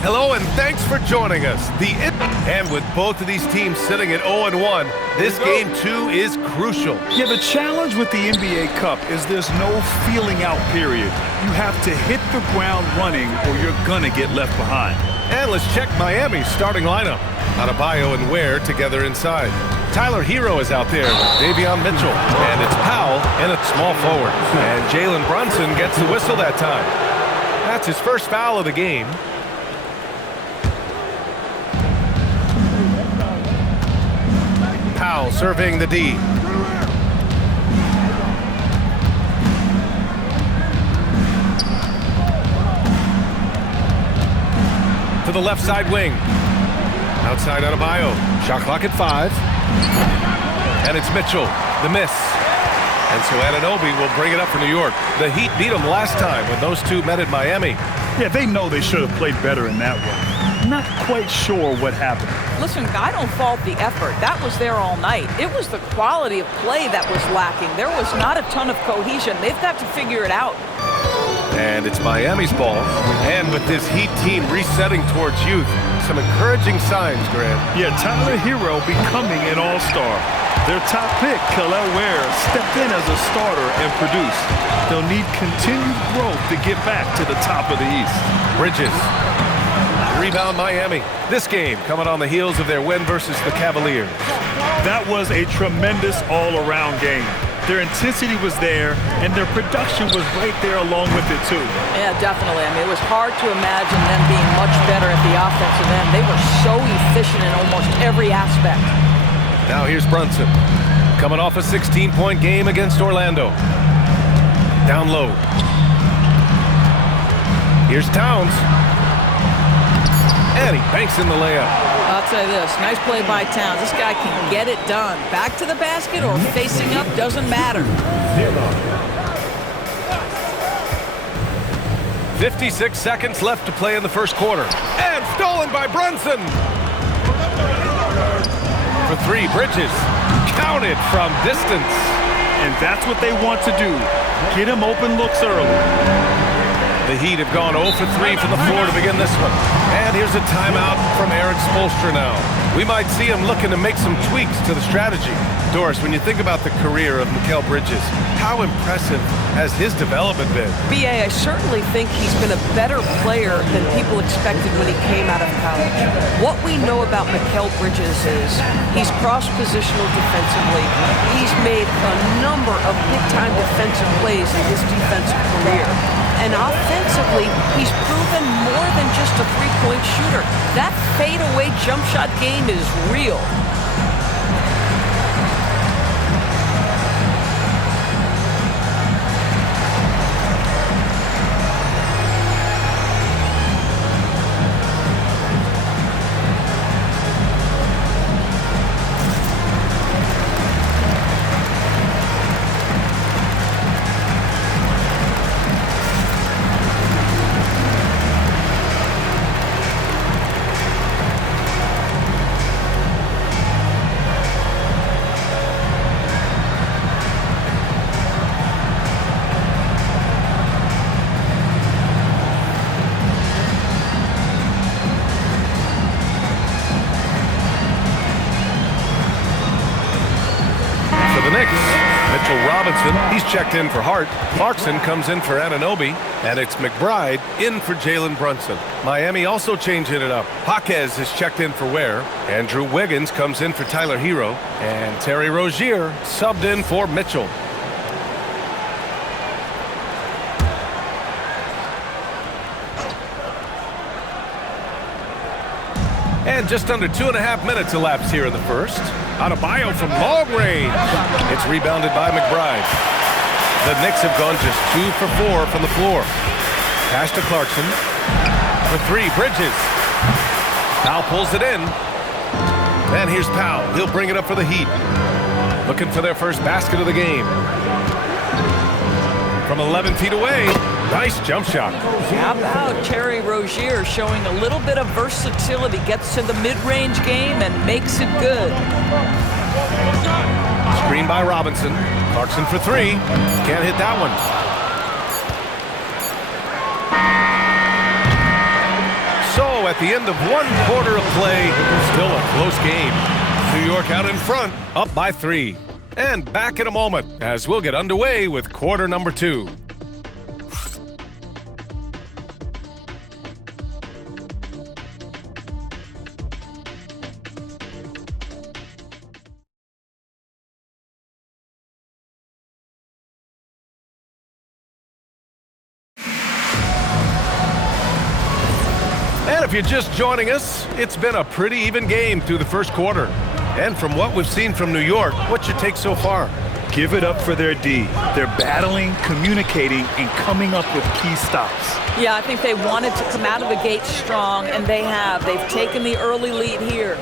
Hello and thanks for joining us. And with both of these teams sitting at 0-1, this game too is crucial. Yeah, the challenge with the NBA Cup is there's no feeling out period. You have to hit the ground running or you're gonna get left behind. And let's check Miami's starting lineup. Adebayo and Ware together inside. Tyler Hero is out there with Davion Mitchell. And it's Powell in a small forward. And Jalen Brunson gets the whistle that time. That's his first foul of the game. Powell surveying the D. To the left side wing. Outside Adebayo. Shot clock at 5. And it's Mitchell. The miss. And so Anunoby will bring it up for New York. The Heat beat them last time when those two met at Miami. Yeah, they know they should have played better in that one. Not quite sure what happened. Listen, I don't fault the effort. That was there all night. It was the quality of play that was lacking. There was not a ton of cohesion. They've got to figure it out. And it's Miami's ball. And with this Heat team resetting towards youth, some encouraging signs, Grant. Yeah, Tyler Hero becoming an all-star. Their top pick, Kelly Ware, stepped in as a starter and produced. They'll need continued growth to get back to the top of the East. Bridges. Rebound Miami. This game coming on the heels of their win versus the Cavaliers. That was a tremendous all-around game. Their intensity was there, and their production was right there along with it, too. Yeah, definitely. I mean, it was hard to imagine them being much better at the offensive end. They were so efficient in almost every aspect. Now here's Brunson. Coming off a 16-point game against Orlando. Down low. Here's Towns. And he banks in the layup. I'll tell you this, nice play by Towns. This guy can get it done. Back to the basket or facing up, doesn't matter. 56 seconds left to play in the first quarter. And stolen by Brunson. For 3, Bridges. Counted from distance. And that's what they want to do. Get him open looks early. The Heat have gone 0 for 3 from the floor to begin this one. And here's a timeout from Aaron Spoelstra now. We might see him looking to make some tweaks to the strategy. Doris, when you think about the career of Mikal Bridges, how impressive has his development been? B.A., I certainly think he's been a better player than people expected when he came out of college. What we know about Mikal Bridges is he's cross-positional defensively. He's made a number of big-time defensive plays in his defensive career. And offensively, he's proven more than just a three-point shooter. That fadeaway jump shot game is real. He's checked in for Hart. Clarkson comes in for Anunoby. And it's McBride in for Jalen Brunson. Miami also changing it up. Jaquez is checked in for Ware. Andrew Wiggins comes in for Tyler Hero. And Terry Rozier subbed in for Mitchell. And just under 2.5 minutes elapsed here in the first. Adebayo from long range. It's rebounded by McBride. The Knicks have gone just 2 for 4 from the floor. Pass to Clarkson. For 3, Bridges. Powell pulls it in. And here's Powell. He'll bring it up for the Heat. Looking for their first basket of the game. From 11 feet away. Nice jump shot. How about Terry Rozier showing a little bit of versatility, gets to the mid-range game and makes it good. Screen by Robinson. Clarkson for 3. Can't hit that one. So at the end of 1 quarter of play, still a close game. New York out in front, up by 3. And back in a moment as we'll get underway with quarter number 2. And if you're just joining us, it's been a pretty even game through the first quarter. And from what we've seen from New York, what's your take so far? Give it up for their D. They're battling, communicating, and coming up with key stops. Yeah, I think they wanted to come out of the gate strong, and they have. They've taken the early lead here.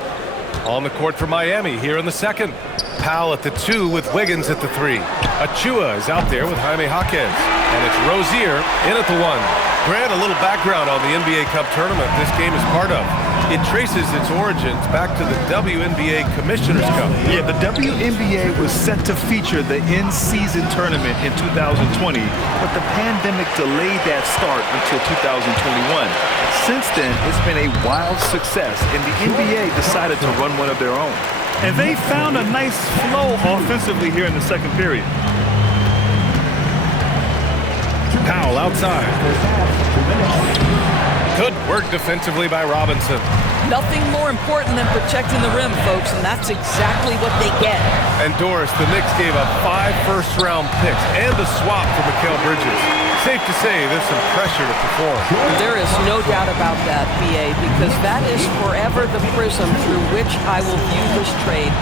On the court for Miami here in the second. Powell at the 2 with Wiggins at the 3. Achua is out there with Jaime Jaquez. And it's Rozier in at the 1. Grant, a little background on the NBA Cup tournament this game is part of. It traces its origins back to the WNBA Commissioner's Cup. Yeah, the WNBA was set to feature the in-season tournament in 2020, but the pandemic delayed that start until 2021. Since then, it's been a wild success, and the NBA decided to run one of their own. And they found a nice flow offensively here in the second period. Powell outside. Good work defensively by Robinson. Nothing more important than protecting the rim, folks, and that's exactly what they get. And Doris, the Knicks gave up 5 first-round picks and a swap for Mikal Bridges. Safe to say there's some pressure to perform. There is no doubt about that, BA, because that is forever the prism through which I will view this trade.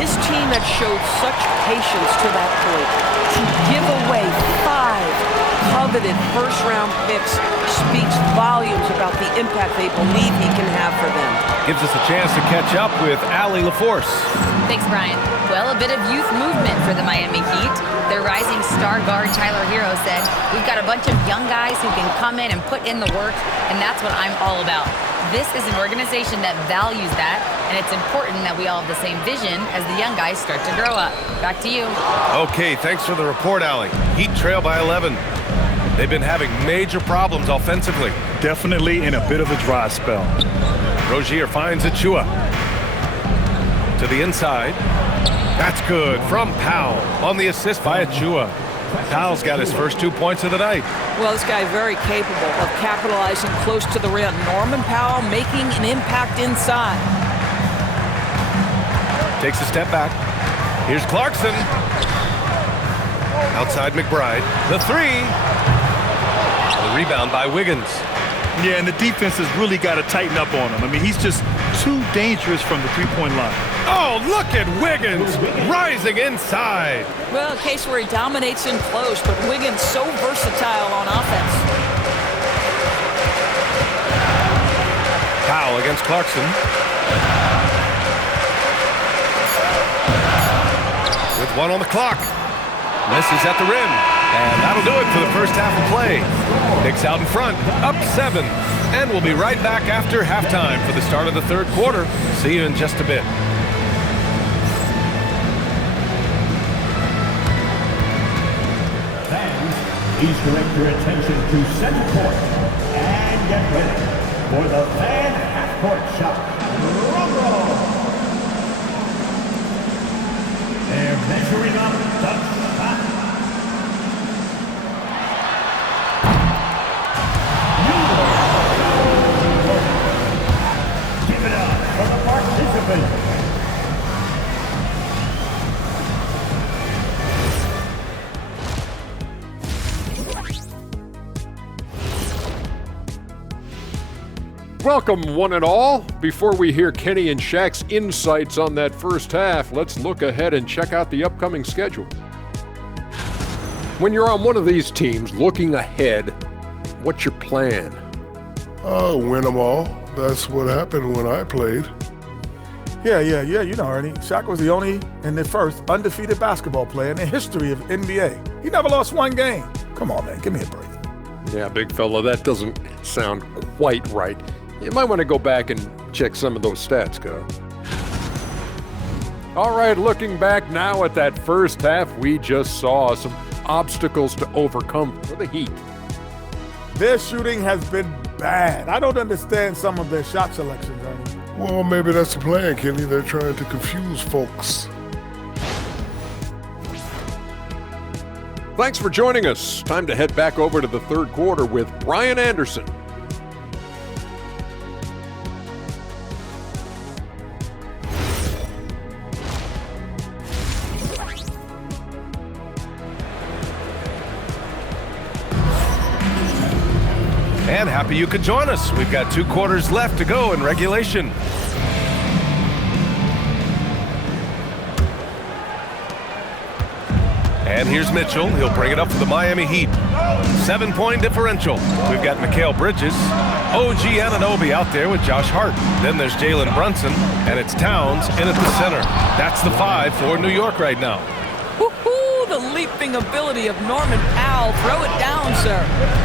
His team had showed such patience to that point. To give away 5 coveted first-round picks speaks volumes about the impact they believe he can have for them. Gives us a chance to catch up with Allie LaForce. Thanks, Brian. Well, a bit of youth movement for the Miami Heat. Their rising star guard, Tyler Hero, said, "We've got a bunch of young guys who can come in and put in the work, and that's what I'm all about." This is an organization that values that, and it's important that we all have the same vision as the young guys start to grow up. Back to you. Okay, thanks for the report, Allie. Heat trail by 11. They've been having major problems offensively. Definitely in a bit of a dry spell. Rozier finds Achua. To the inside. That's good from Powell on the assist by Achua. Powell's got his first 2 points of the night. Well, this guy very capable of capitalizing close to the rim. Norman Powell making an impact inside. Takes a step back. Here's Clarkson. Outside McBride. The 3. The rebound by Wiggins. Yeah, and the defense has really got to tighten up on him. I mean, he's just too dangerous from the three-point line. Oh, look at Wiggins rising inside. Well, a case where he dominates in close, but Wiggins so versatile on offense. Powell against Clarkson. With 1 on the clock. Misses at the rim. And that'll do it for the first half of play. Knicks out in front, up 7. And we'll be right back after halftime for the start of the third quarter. See you in just a bit. Fans, please direct your attention to center court and get ready for the fan half-court shot. Drum roll. They're measuring up the shot. Give it up for the participants. Welcome, one and all. Before we hear Kenny and Shaq's insights on that first half, let's look ahead and check out the upcoming schedule. When you're on one of these teams looking ahead, what's your plan? Win them all. That's what happened when I played. Yeah, you know, Ernie. Shaq was the only and the first undefeated basketball player in the history of NBA. He never lost one game. Come on, man, give me a break. Yeah, big fella, that doesn't sound quite right. You might want to go back and check some of those stats, Gus. All right, looking back now at that first half, we just saw some obstacles to overcome for the Heat. Their shooting has been bad. I don't understand some of their shot selections, Ernie. Well, maybe that's the plan, Kenny. They're trying to confuse folks. Thanks for joining us. Time to head back over to the third quarter with Brian Anderson. And happy you could join us. We've got 2 quarters left to go in regulation. And here's Mitchell. He'll bring it up for the Miami Heat. 7-point differential. We've got Mikal Bridges, OG Anunoby out there with Josh Hart. Then there's Jalen Brunson, and it's Towns in at the center. That's the 5 for New York right now. Woo-hoo, the leaping ability of Norman Powell. Throw it down, sir.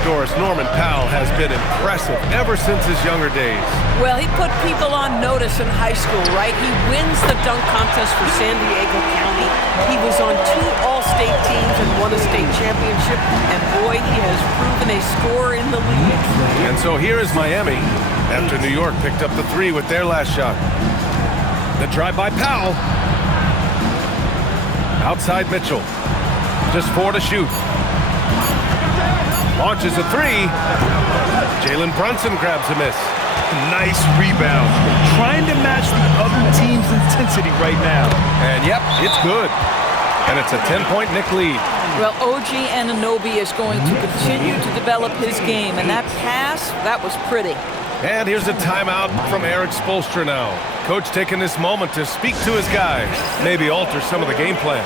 Doris, Norman Powell has been impressive ever since his younger days. Well, he put people on notice in high school, right? He wins the dunk contest for San Diego County. He was on 2 All-State teams and won a state championship. And boy, he has proven a scorer in the league. And so here is Miami after New York picked up the 3 with their last shot. The drive by Powell. Outside Mitchell. Just 4 to shoot. Launches a 3. Jalen Brunson grabs a miss. Nice rebound. Trying to match the other team's intensity right now. And yep, it's good. And it's a 10-point Knick lead. Well, OG Anunoby is going to continue to develop his game. And that pass, that was pretty. And here's a timeout from Eric Spoelstra now. Coach taking this moment to speak to his guys. Maybe alter some of the game plan.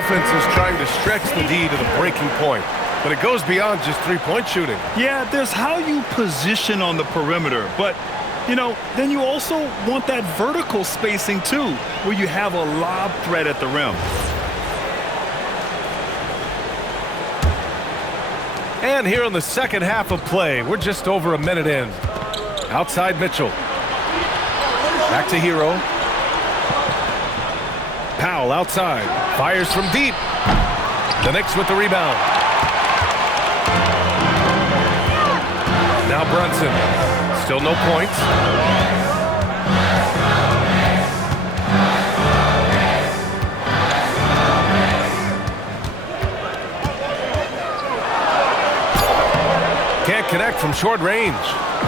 Offense is trying to stretch the D to the breaking point, but it goes beyond just 3-point shooting. Yeah, there's how you position on the perimeter, but, you know, then you also want that vertical spacing too, where you have a lob threat at the rim. And here in the second half of play, we're just over a minute in. Outside Mitchell. Back to Hero. Powell outside. Fires from deep. The Knicks with the rebound. Now Brunson. Still no points. Can't connect from short range.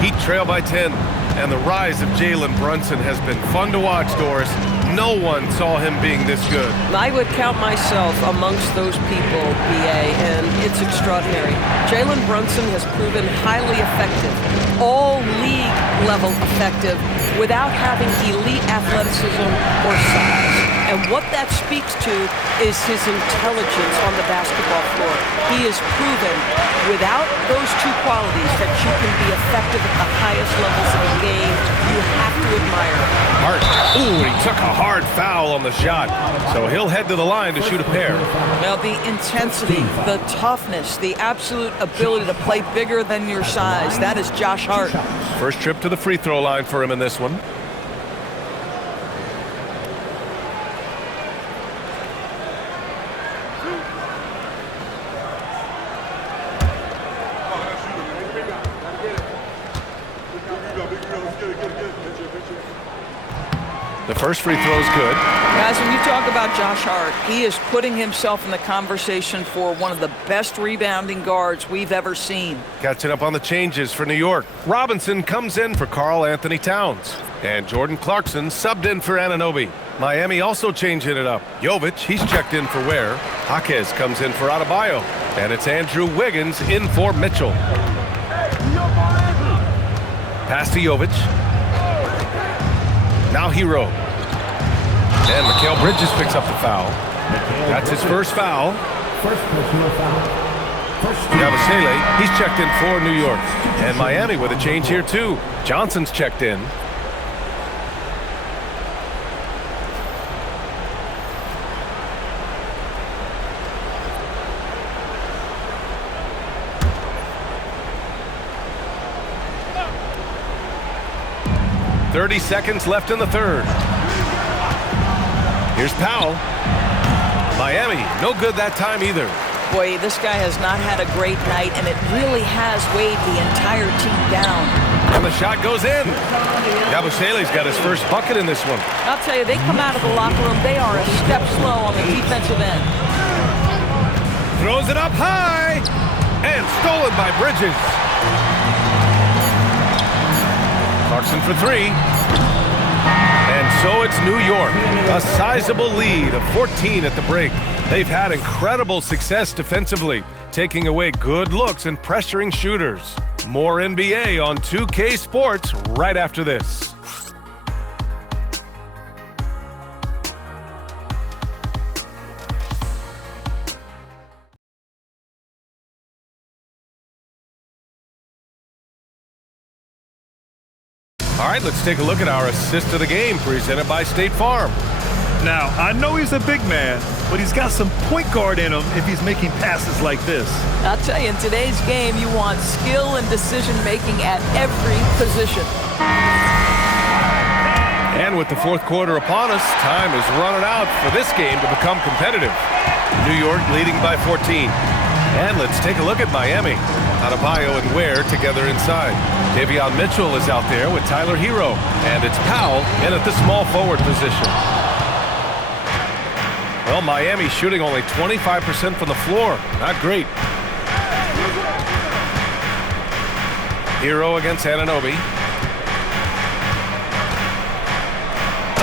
Heat trail by 10. And the rise of Jalen Brunson has been fun to watch, Doris. No one saw him being this good. I would count myself amongst those people, BA, and it's extraordinary. Jalen Brunson has proven highly effective, all league level effective, without having elite athleticism or size. And what that speaks to is his intelligence on the basketball floor. He has proven without those 2 qualities that you can be effective at the highest levels of the game. You have to admire it. Hart. Ooh, he took a hard foul on the shot. So he'll head to the line to shoot a pair. Now the intensity, the toughness, the absolute ability to play bigger than your size. That is Josh Hart. First trip to the free throw line for him in this one. The first free throw is good. Guys, when you talk about Josh Hart, he is putting himself in the conversation for one of the best rebounding guards we've ever seen. Catching up on the changes for New York. Robinson comes in for Karl Anthony Towns. And Jordan Clarkson subbed in for Anunoby. Miami also changing it up. Jovic, he's checked in for Ware. Jaquez comes in for Adebayo. And it's Andrew Wiggins in for Mitchell. Pass to Jovic. Now Hero. And Mikal Bridges picks up the foul. That's his first foul. First personal foul. Yabusele, he's checked in for New York. And Miami with a change here too. Johnson's checked in. .30 seconds left in the third. Here's Powell. Miami, no good that time either. Boy, this guy has not had a great night, and it really has weighed the entire team down. And the shot goes in. Yabusele's got his first bucket in this one. I'll tell you, they come out of the locker room, they are a step slow on the defensive end. Throws it up high. And stolen by Bridges. Clarkson for three. And so it's New York. A sizable lead of 14 at the break. They've had incredible success defensively, taking away good looks and pressuring shooters. More NBA on 2K Sports right after this. All right, let's take a look at our assist of the game presented by State Farm. Now, I know he's a big man, but he's got some point guard in him if he's making passes like this. I'll tell you, in today's game, you want skill and decision-making at every position. And with the fourth quarter upon us, time is running out for this game to become competitive. New York leading by 14. And let's take a look at Miami. Adebayo and Ware together inside. Davion Mitchell is out there with Tyler Hero. And it's Powell in at the small forward position. Well, Miami shooting only 25% from the floor. Not great. Hero against Anunoby.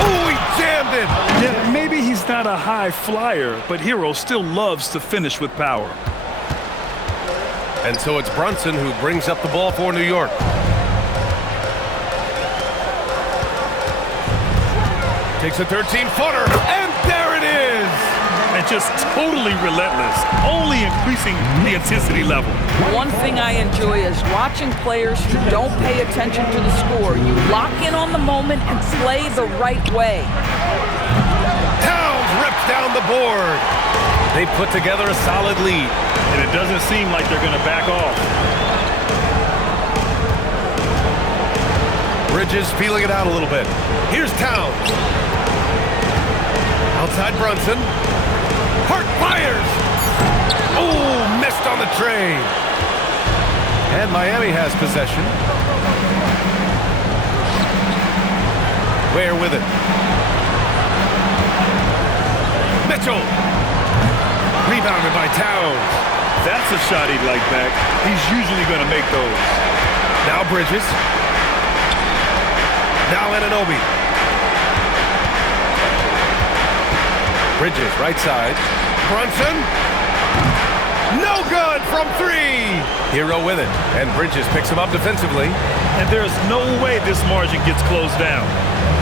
Oh, he jammed it! Yeah, maybe he's not a high flyer, but Hero still loves to finish with power. And so it's Brunson who brings up the ball for New York. Takes a 13-footer, and there it is! And just totally relentless, only increasing the intensity level. One thing I enjoy is watching players who don't pay attention to the score. You lock in on the moment and play the right way. Towns rips down the board. They put together a solid lead. And it doesn't seem like they're going to back off. Bridges feeling it out a little bit. Here's Towns. Outside Brunson. Hart fires. Oh, missed on the tray. And Miami has possession. Ware with it. Mitchell. Rebounded by Towns. That's a shot he'd like back. He's usually going to make those. Now Bridges. Now Anunoby. Bridges, right side. Brunson. No good from three. Hero with it. And Bridges picks him up defensively. And there's no way this margin gets closed down.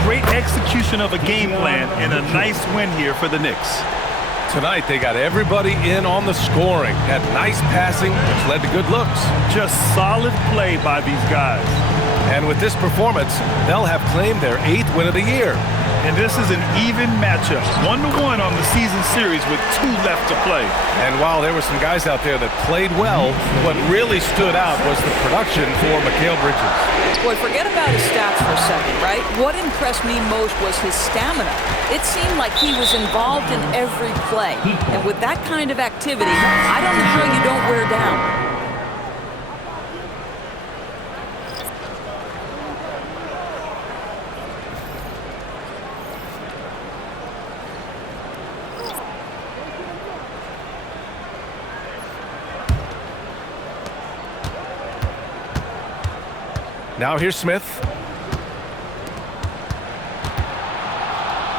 Great execution of a game plan and a nice win here for the Knicks. Tonight, they got everybody in on the scoring. Had nice passing, which led to good looks. Just solid play by these guys. And with this performance, they'll have claimed their 8th win of the year. And this is an even matchup, 1-1 on the season series with 2 left to play. And while there were some guys out there that played well, what really stood out was the production for Mikal Bridges. Boy, forget about his stats for a second, right? What impressed me most was his stamina. It seemed like he was involved in every play. And with that kind of activity, I don't know how you don't wear down. Now here's Smith.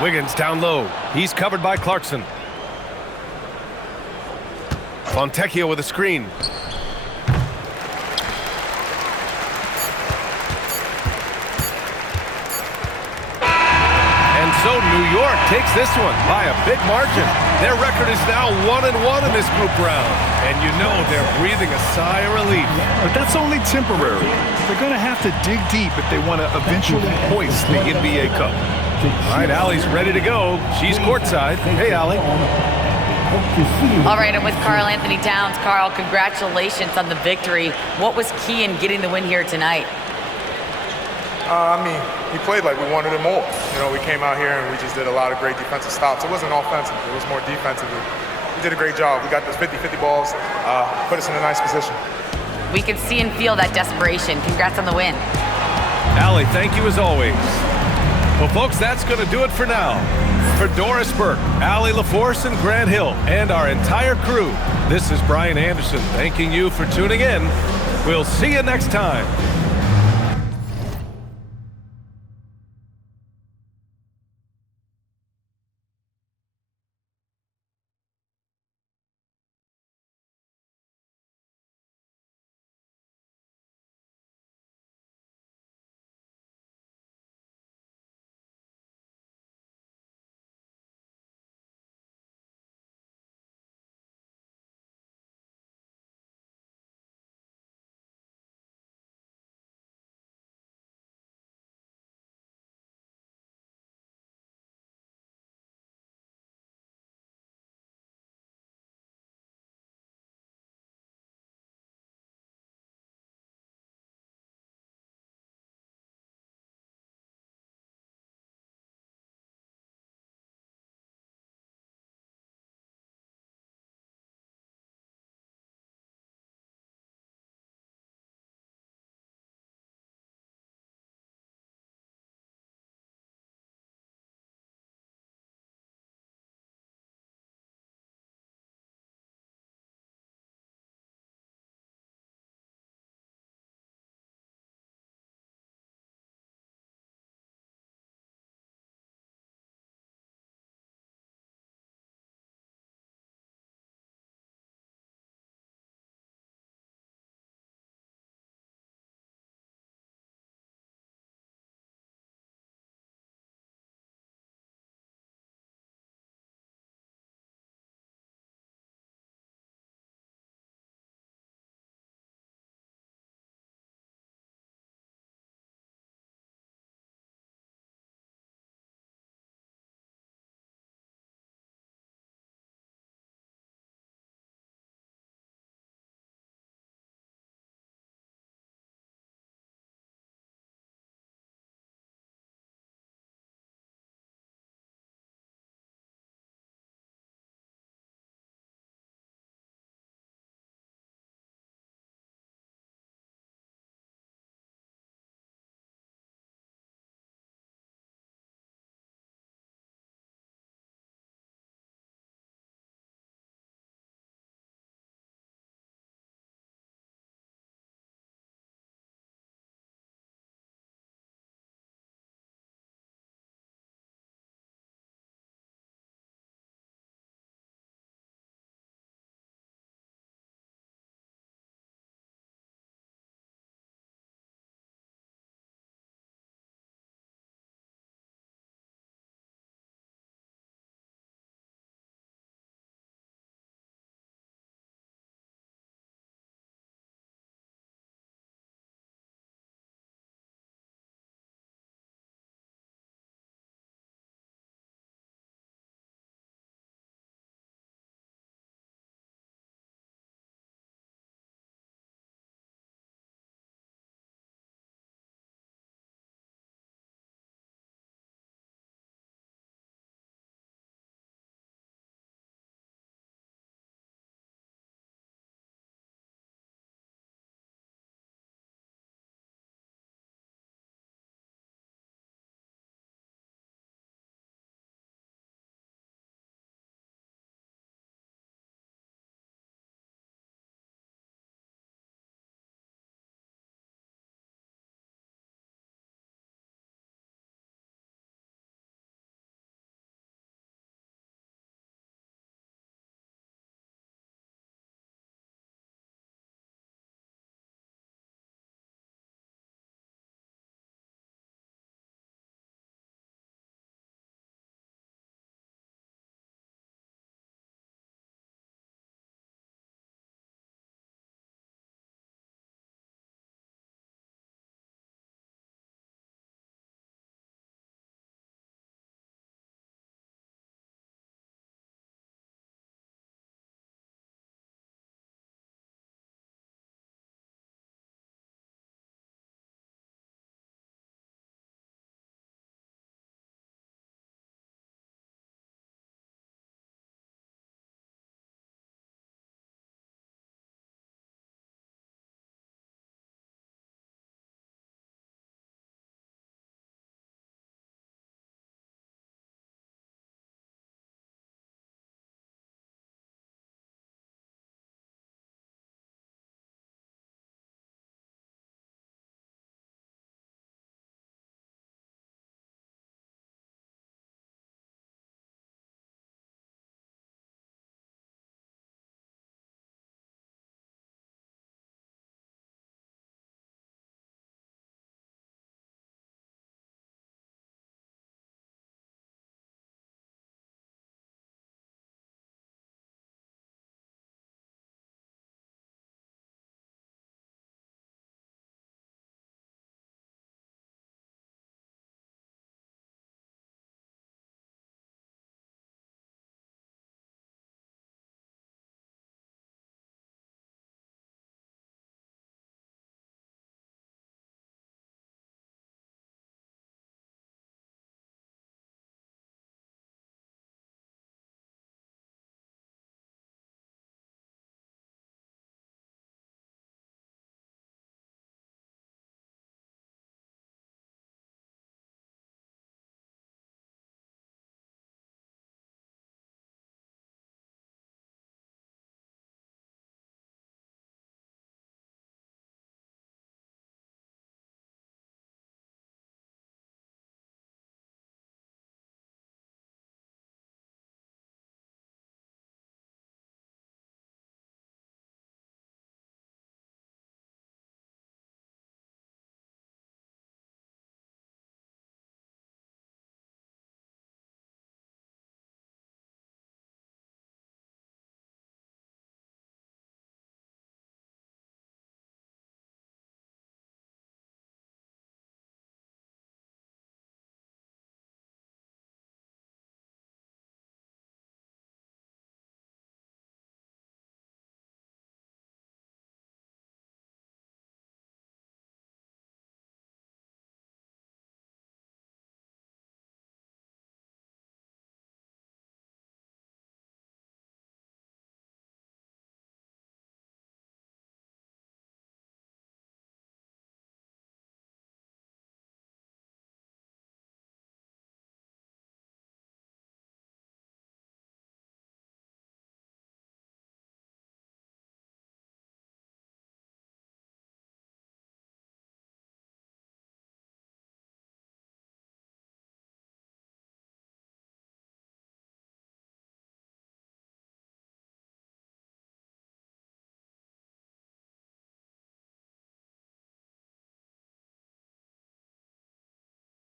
Wiggins down low. He's covered by Clarkson. Fontecchio with a screen. And so New York takes this one by a big margin. Their record is now 1-1 in this group round. And you know they're breathing a sigh of relief. But that's only temporary. They're going to have to dig deep if they want to eventually hoist the NBA Cup. All right, Allie's ready to go. She's courtside. Hey, Allie. All right, I'm with Karl Anthony Towns. Karl, congratulations on the victory. What was key in getting the win here tonight? He played like we wanted him more. We came out here and we just did a lot of great defensive stops. It wasn't offensive. It was more defensively. We did a great job. We got those 50-50 balls, put us in a nice position. We can see and feel that desperation. Congrats on the win. Allie, thank you as always. Well, folks, that's going to do it for now. For Doris Burke, Allie LaForce, and Grant Hill, and our entire crew, this is Brian Anderson thanking you for tuning in. We'll see you next time.